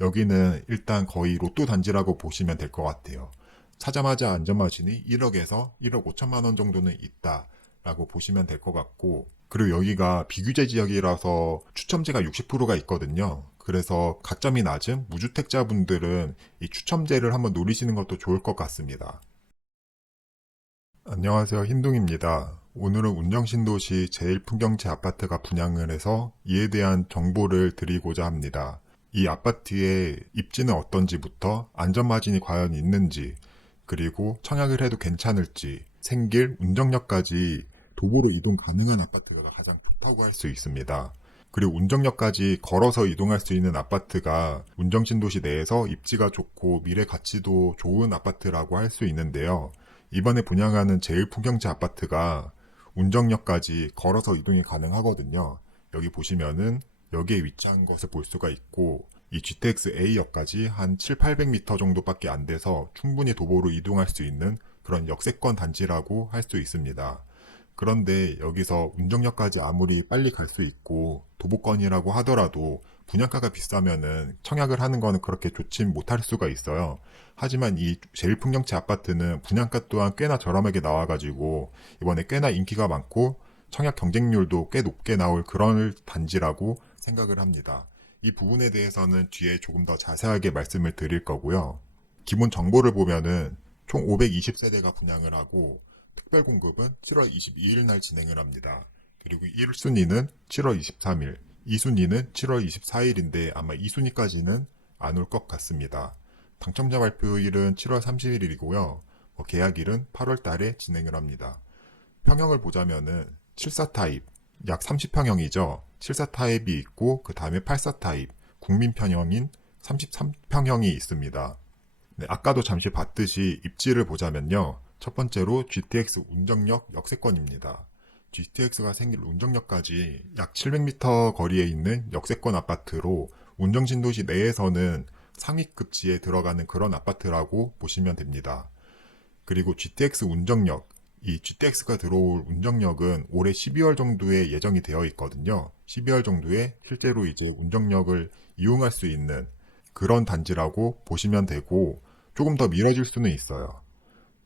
여기는 일단 거의 로또 단지라고 보시면 될 것 같아요. 찾자마자 안전마진이 1억에서 1억 5천만 원 정도는 있다라고 보시면 될 것 같고 그리고 여기가 비규제 지역이라서 추첨제가 60%가 있거든요. 그래서 가점이 낮은 무주택자분들은 이 추첨제를 한번 노리시는 것도 좋을 것 같습니다. 안녕하세요. 흰둥입니다. 오늘은 운정신도시 제1풍경채 아파트가 분양을 해서 이에 대한 정보를 드리고자 합니다. 이 아파트의 입지는 어떤지부터 안전마진이 과연 있는지, 그리고 청약을 해도 괜찮을지, 생길, 운정역까지 도보로 이동 가능한 아파트가 가장 좋다고 할 수 있습니다. 그리고 운정역까지 걸어서 이동할 수 있는 아파트가 운정신도시 내에서 입지가 좋고 미래 가치도 좋은 아파트라고 할 수 있는데요. 이번에 분양하는 제1풍경채 아파트가 운정역까지 걸어서 이동이 가능하거든요. 여기 보시면은 여기에 위치한 것을 볼 수가 있고 이 GTX A역까지 한 7, 800m 정도밖에 안 돼서 충분히 도보로 이동할 수 있는 그런 역세권 단지라고 할 수 있습니다. 그런데 여기서 운정역까지 아무리 빨리 갈 수 있고 도보권이라고 하더라도 분양가가 비싸면은 청약을 하는 거는 그렇게 좋지 못할 수가 있어요. 하지만 이 제1풍경채 아파트는 분양가 또한 꽤나 저렴하게 나와가지고 이번에 꽤나 인기가 많고 청약 경쟁률도 꽤 높게 나올 그런 단지라고 생각을 합니다. 이 부분에 대해서는 뒤에 조금 더 자세하게 말씀을 드릴 거고요. 기본 정보를 보면은 총 520세대가 분양을 하고 특별 공급은 7월 22일 날 진행을 합니다. 그리고 1순위는 7월 23일, 2순위는 7월 24일인데 아마 2순위까지는 안 올 것 같습니다. 당첨자 발표일은 7월 31일이고요. 계약일은 8월 달에 진행을 합니다. 평형을 보자면은 74 타입, 약 30평형이죠. 74 타입이 있고 그 다음에 84 타입, 국민 편형인 33평형이 있습니다. 네, 아까도 잠시 봤듯이 입지를 보자면요. 첫 번째로 GTX 운정역 역세권입니다. GTX가 생길 운정역까지 약 700m 거리에 있는 역세권 아파트로 운정신도시 내에서는 상위급지에 들어가는 그런 아파트라고 보시면 됩니다. 그리고 GTX 운정역, 이 GTX가 들어올 운정역은 올해 12월 정도에 예정이 되어 있거든요. 12월 정도에 실제로 이제 운정역을 이용할 수 있는 그런 단지라고 보시면 되고 조금 더 미뤄질 수는 있어요.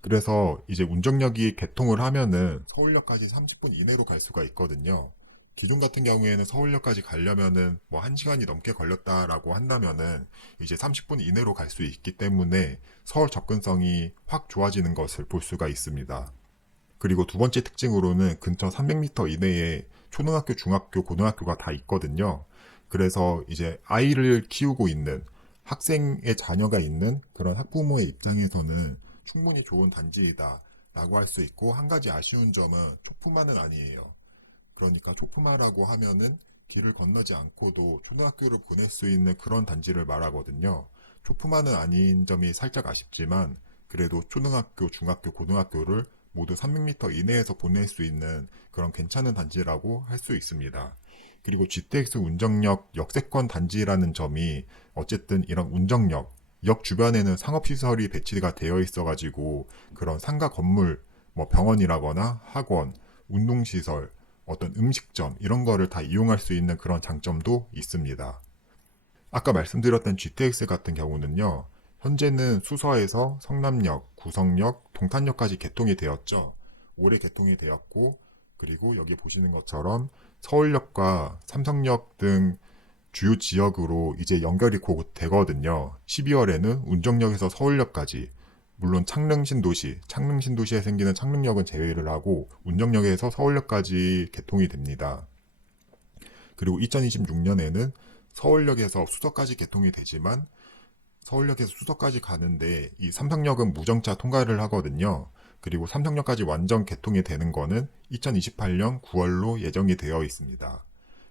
그래서 이제 운정역이 개통을 하면은 서울역까지 30분 이내로 갈 수가 있거든요. 기존 같은 경우에는 서울역까지 가려면은 뭐 1시간이 넘게 걸렸다라고 한다면은 이제 30분 이내로 갈 수 있기 때문에 서울 접근성이 확 좋아지는 것을 볼 수가 있습니다. 그리고 두 번째 특징으로는 근처 300m 이내에 초등학교, 중학교, 고등학교가 다 있거든요. 그래서 이제 아이를 키우고 있는 학생의 자녀가 있는 그런 학부모의 입장에서는 충분히 좋은 단지이다 라고 할 수 있고 한 가지 아쉬운 점은 초품화는 아니에요. 그러니까 초품화라고 하면은 길을 건너지 않고도 초등학교를 보낼 수 있는 그런 단지를 말하거든요. 초품화는 아닌 점이 살짝 아쉽지만 그래도 초등학교, 중학교, 고등학교를 모두 300m 이내에서 보낼 수 있는 그런 괜찮은 단지라고 할 수 있습니다. 그리고 GTX 운정역 역세권 단지라는 점이 어쨌든 이런 운정역, 역 주변에는 상업시설이 배치가 되어 있어가지고 그런 상가 건물, 뭐 병원이라거나 학원, 운동시설, 어떤 음식점 이런 거를 다 이용할 수 있는 그런 장점도 있습니다. 아까 말씀드렸던 GTX 같은 경우는요. 현재는 수서에서 성남역, 구성역, 동탄역까지 개통이 되었죠. 올해 개통이 되었고 그리고 여기 보시는 것처럼 서울역과 삼성역 등 주요 지역으로 이제 연결이 곧 되거든요. 12월에는 운정역에서 서울역까지 물론 창릉신도시, 창릉신도시에 생기는 창릉역은 제외를 하고 운정역에서 서울역까지 개통이 됩니다. 그리고 2026년에는 서울역에서 수서까지 개통이 되지만 서울역에서 수서까지 가는데 이 삼성역은 무정차 통과를 하거든요. 그리고 삼성역까지 완전 개통이 되는 거는 2028년 9월로 예정이 되어 있습니다.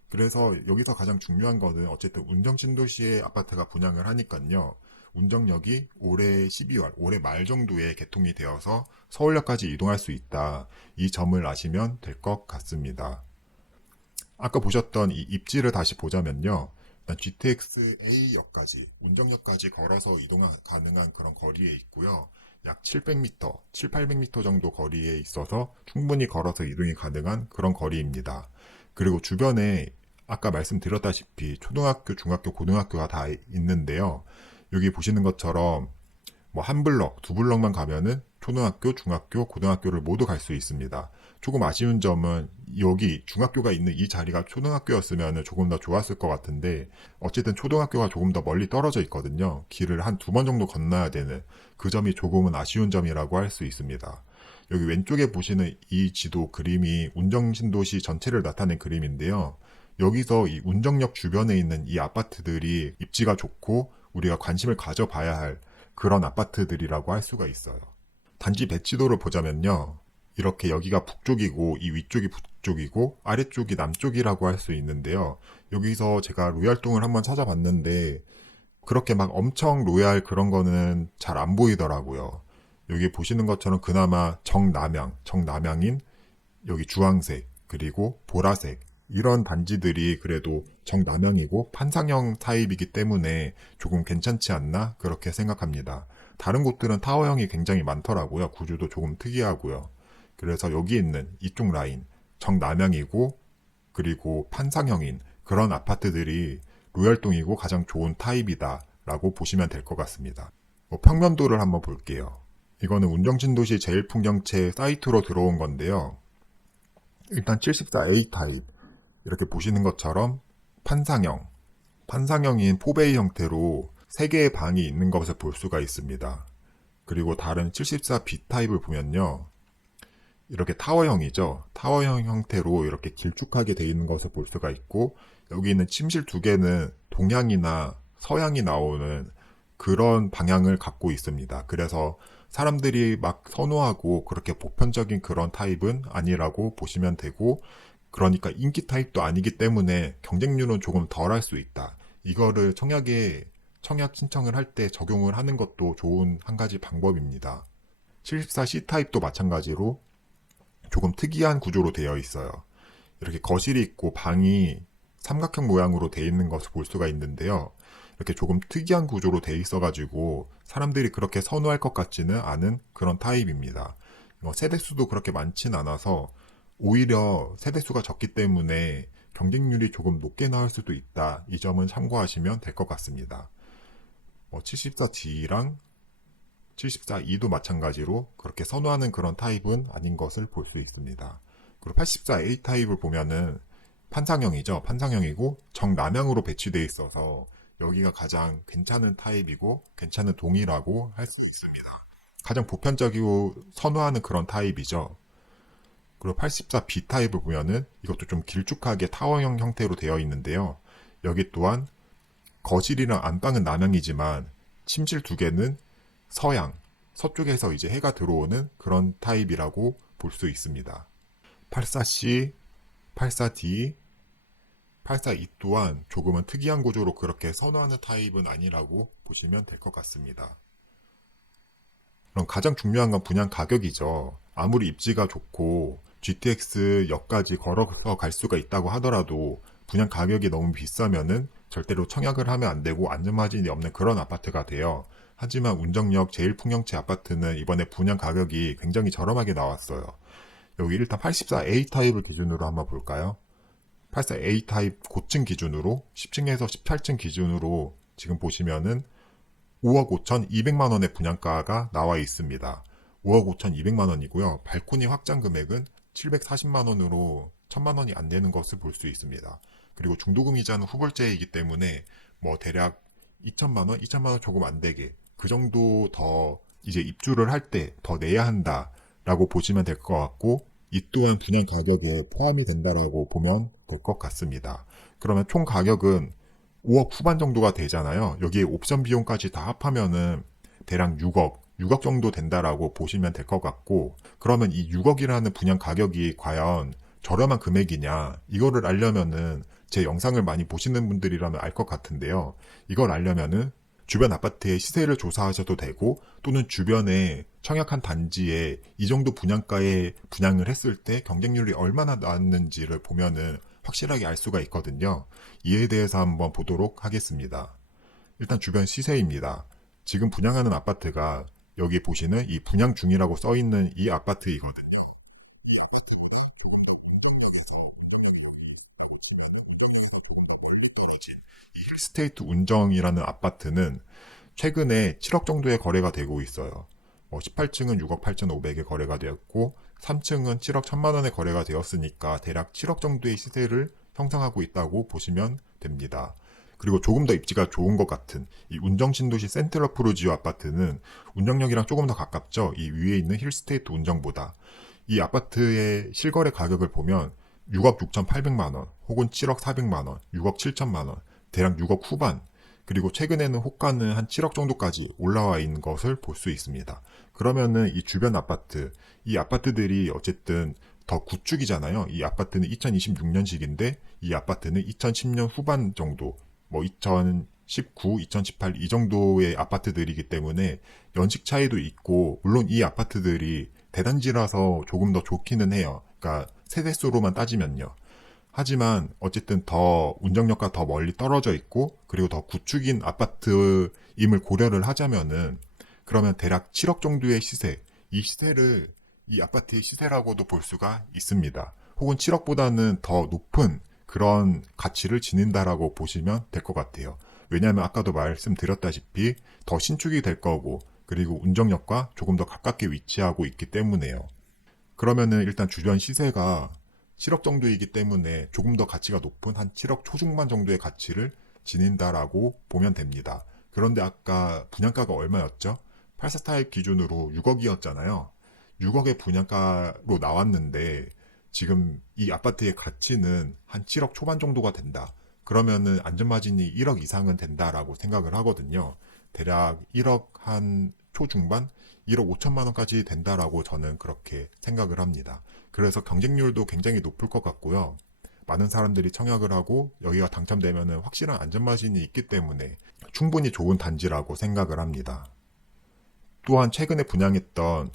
그래서 여기서 가장 중요한 거는 어쨌든 운정 신도시의 아파트가 분양을 하니까요. 운정역이 올해 12월, 올해 말 정도에 개통이 되어서 서울역까지 이동할 수 있다. 이 점을 아시면 될 것 같습니다. 아까 보셨던 이 입지를 다시 보자면요. 일단 GTX A역까지, 운정역까지 걸어서 이동 가능한 그런 거리에 있고요. 약 700m, 7, 800m 정도 거리에 있어서 충분히 걸어서 이동이 가능한 그런 거리입니다. 그리고 주변에 아까 말씀드렸다시피 초등학교, 중학교, 고등학교가 다 있는데요. 여기 보시는 것처럼 뭐 한 블럭, 두 블럭만 가면은 초등학교, 중학교, 고등학교를 모두 갈 수 있습니다. 조금 아쉬운 점은 여기 중학교가 있는 이 자리가 초등학교였으면 조금 더 좋았을 것 같은데 어쨌든 초등학교가 조금 더 멀리 떨어져 있거든요. 길을 한 두 번 정도 건너야 되는 그 점이 조금은 아쉬운 점이라고 할 수 있습니다. 여기 왼쪽에 보시는 이 지도 그림이 운정신도시 전체를 나타낸 그림인데요. 여기서 이 운정역 주변에 있는 이 아파트들이 입지가 좋고 우리가 관심을 가져봐야 할 그런 아파트들이라고 할 수가 있어요. 단지 배치도를 보자면요. 이렇게 여기가 북쪽이고 이 위쪽이 북쪽이고 아래쪽이 남쪽이라고 할 수 있는데요. 여기서 제가 로얄동을 한번 찾아봤는데 그렇게 막 엄청 로얄 그런 거는 잘 안 보이더라고요. 여기 보시는 것처럼 그나마 정남향, 정남향인 여기 주황색 그리고 보라색 이런 단지들이 그래도 정남향이고 판상형 타입이기 때문에 조금 괜찮지 않나 그렇게 생각합니다. 다른 곳들은 타워형이 굉장히 많더라고요. 구조도 조금 특이하고요. 그래서 여기 있는 이쪽 라인 정남향이고 그리고 판상형인 그런 아파트들이 로열동이고 가장 좋은 타입이다라고 보시면 될 것 같습니다. 뭐 평면도를 한번 볼게요. 이거는 운정신도시 제일풍경채 사이트로 들어온 건데요. 일단 74A 타입 이렇게 보시는 것처럼 판상형, 판상형인 포베이 형태로 3개의 방이 있는 것을 볼 수가 있습니다. 그리고 다른 74B 타입을 보면요. 이렇게 타워형이죠. 타워형 형태로 이렇게 길쭉하게 되어 있는 것을 볼 수가 있고 여기 있는 침실 두 개는 동향이나 서향이 나오는 그런 방향을 갖고 있습니다. 그래서 사람들이 막 선호하고 그렇게 보편적인 그런 타입은 아니라고 보시면 되고 그러니까 인기 타입도 아니기 때문에 경쟁률은 조금 덜 할 수 있다. 이거를 청약에 청약 신청을 할 때 적용을 하는 것도 좋은 한 가지 방법입니다. 74C 타입도 마찬가지로 조금 특이한 구조로 되어 있어요. 이렇게 거실이 있고 방이 삼각형 모양으로 되어 있는 것을 볼 수가 있는데요. 이렇게 조금 특이한 구조로 되어 있어가지고 사람들이 그렇게 선호할 것 같지는 않은 그런 타입입니다. 뭐 세대수도 그렇게 많진 않아서 오히려 세대수가 적기 때문에 경쟁률이 조금 높게 나올 수도 있다. 이 점은 참고하시면 될 것 같습니다. 뭐 74D랑 74E도 마찬가지로 그렇게 선호하는 그런 타입은 아닌 것을 볼 수 있습니다. 그리고 84A 타입을 보면은 판상형이죠. 판상형이고 정남향으로 배치되어 있어서 여기가 가장 괜찮은 타입이고 괜찮은 동이라고 할 수 있습니다. 가장 보편적이고 선호하는 그런 타입이죠. 그리고 84B 타입을 보면은 이것도 좀 길쭉하게 타워형 형태로 되어 있는데요. 여기 또한 거실이랑 안방은 남향이지만 침실 두 개는 서양, 서쪽에서 이제 해가 들어오는 그런 타입이라고 볼 수 있습니다. 84C, 84D, 84E 또한 조금은 특이한 구조로 그렇게 선호하는 타입은 아니라고 보시면 될 것 같습니다. 그럼 가장 중요한 건 분양 가격이죠. 아무리 입지가 좋고 GTX역까지 걸어서 갈 수가 있다고 하더라도 분양 가격이 너무 비싸면은 절대로 청약을 하면 안 되고 안전 마진이 없는 그런 아파트가 돼요. 하지만 운정역 제일풍경채 아파트는 이번에 분양 가격이 굉장히 저렴하게 나왔어요. 여기 일단 84A 타입을 기준으로 한번 볼까요? 84A 타입 고층 기준으로 10층에서 18층 기준으로 지금 보시면은 5억 5천 2백만 원의 분양가가 나와 있습니다. 5억 5천 2백만 원이고요. 발코니 확장 금액은 740만 원으로 1000만 원이 안 되는 것을 볼 수 있습니다. 그리고 중도금 이자는 후불제이기 때문에 뭐 대략 2천만 원, 2천만 원 조금 안 되게 그 정도 더 이제 입주를 할 때 더 내야 한다라고 보시면 될 것 같고 이 또한 분양 가격에 포함이 된다라고 보면 될 것 같습니다. 그러면 총 가격은 5억 후반 정도가 되잖아요. 여기에 옵션 비용까지 다 합하면은 대략 6억, 6억 정도 된다라고 보시면 될 것 같고 그러면 이 6억이라는 분양 가격이 과연 저렴한 금액이냐 이거를 알려면은 제 영상을 많이 보시는 분들이라면 알 것 같은데요. 이걸 알려면은 주변 아파트의 시세를 조사하셔도 되고 또는 주변에 청약한 단지에 이 정도 분양가에 분양을 했을 때 경쟁률이 얼마나 나왔는지를 보면은 확실하게 알 수가 있거든요. 이에 대해서 한번 보도록 하겠습니다. 일단 주변 시세입니다. 지금 분양하는 아파트가 여기 보시는 이 분양 중이라고 써 있는 이 아파트이거든요. 힐 스테이트 운정이라는 아파트는 최근에 7억 정도의 거래가 되고 있어요. 뭐 18층은 6억 8,500에 거래가 되었고 3층은 7억 1천만 원에 거래가 되었으니까 대략 7억 정도의 시세를 형성하고 있다고 보시면 됩니다. 그리고 조금 더 입지가 좋은 것 같은 이 운정신도시 센트럴 프루지오 아파트는 운정역이랑 조금 더 가깝죠. 이 위에 있는 힐스테이트 운정보다. 이 아파트의 실거래 가격을 보면 6억 6,800만 원, 혹은 7억 400만 원, 6억 7천만 원, 대략 6억 후반, 그리고 최근에는 호가는 한 7억 정도까지 올라와 있는 것을 볼 수 있습니다. 그러면은 이 주변 아파트, 이 아파트들이 어쨌든 더 구축이잖아요. 이 아파트는 2026년식인데 이 아파트는 2010년 후반 정도, 뭐 2019, 2018 이 정도의 아파트들이기 때문에 연식 차이도 있고 물론 이 아파트들이 대단지라서 조금 더 좋기는 해요. 그러니까 세대수로만 따지면요. 하지만 어쨌든 더 운정역과 더 멀리 떨어져 있고 그리고 더 구축인 아파트임을 고려를 하자면은 그러면 대략 7억 정도의 시세, 이 시세를 이 아파트의 시세라고도 볼 수가 있습니다. 혹은 7억보다는 더 높은 그런 가치를 지닌다라고 보시면 될 것 같아요. 왜냐하면 아까도 말씀드렸다시피 더 신축이 될 거고 그리고 운정역과 조금 더 가깝게 위치하고 있기 때문에요. 그러면은 일단 주변 시세가 7억 정도이기 때문에 조금 더 가치가 높은 한 7억 초중반 정도의 가치를 지닌다라고 보면 됩니다. 그런데 아까 분양가가 얼마였죠? 84타입 기준으로 6억이었잖아요. 6억의 분양가로 나왔는데 지금 이 아파트의 가치는 한 7억 초반 정도가 된다. 그러면은 안전마진이 1억 이상은 된다라고 생각을 하거든요. 대략 1억 한 초중반? 1억 5천만 원까지 된다라고 저는 그렇게 생각을 합니다. 그래서 경쟁률도 굉장히 높을 것 같고요. 많은 사람들이 청약을 하고 여기가 당첨되면 확실한 안전마진이 있기 때문에 충분히 좋은 단지라고 생각을 합니다. 또한 최근에 분양했던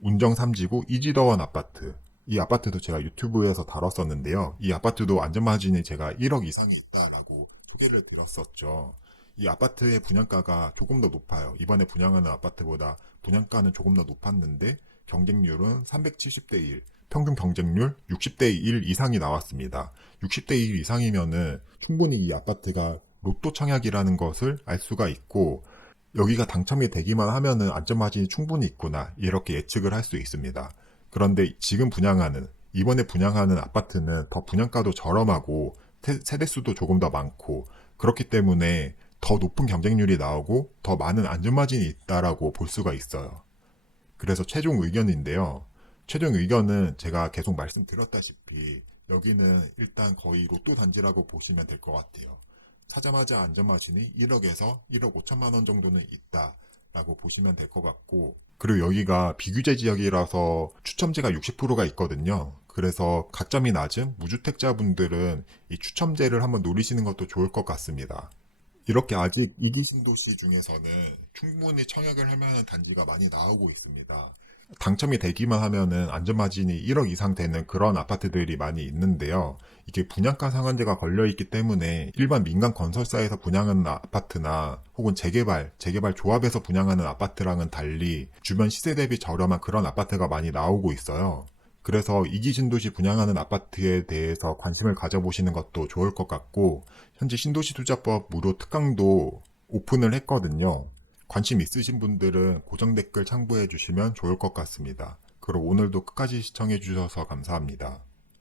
운정 3지구 이지더원 아파트. 이 아파트도 제가 유튜브에서 다뤘었는데요. 이 아파트도 안전마진이 제가 1억 이상이 있다라고 소개를 드렸었죠. 이 아파트의 분양가가 조금 더 높아요. 이번에 분양하는 아파트보다 분양가는 조금 더 높았는데 경쟁률은 370대 1, 평균 경쟁률 60대 1 이상이 나왔습니다. 60대 1 이상이면은 충분히 이 아파트가 로또 청약이라는 것을 알 수가 있고 여기가 당첨이 되기만 하면은 안전 마진이 충분히 있구나 이렇게 예측을 할 수 있습니다. 그런데 지금 분양하는 이번에 분양하는 아파트는 더 분양가도 저렴하고 세- 세대수도 조금 더 많고 그렇기 때문에 더 높은 경쟁률이 나오고 더 많은 안전마진이 있다라고 볼 수가 있어요. 그래서 최종 의견인데요. 최종 의견은 제가 계속 말씀드렸다시피 여기는 일단 거의 로또 단지라고 보시면 될 것 같아요. 사자마자 안전마진이 1억에서 1억 5천만 원 정도는 있다라고 보시면 될 것 같고 그리고 여기가 비규제 지역이라서 추첨제가 60%가 있거든요. 그래서 가점이 낮은 무주택자분들은 이 추첨제를 한번 노리시는 것도 좋을 것 같습니다. 이렇게 아직 이기 신 도시 중에서는 충분히 청약을 할 만한 단지가 많이 나오고 있습니다. 당첨이 되기만 하면은 안전마진이 1억 이상 되는 그런 아파트들이 많이 있는데요. 이게 분양가 상한제가 걸려있기 때문에 일반 민간 건설사에서 분양하는 아파트나 혹은 재개발, 재개발 조합에서 분양하는 아파트랑은 달리 주변 시세 대비 저렴한 그런 아파트가 많이 나오고 있어요. 그래서 이기 신도시 분양하는 아파트에 대해서 관심을 가져보시는 것도 좋을 것 같고 현재 신도시 투자법 무료 특강도 오픈을 했거든요. 관심 있으신 분들은 고정 댓글 참고해 주시면 좋을 것 같습니다. 그럼 오늘도 끝까지 시청해 주셔서 감사합니다.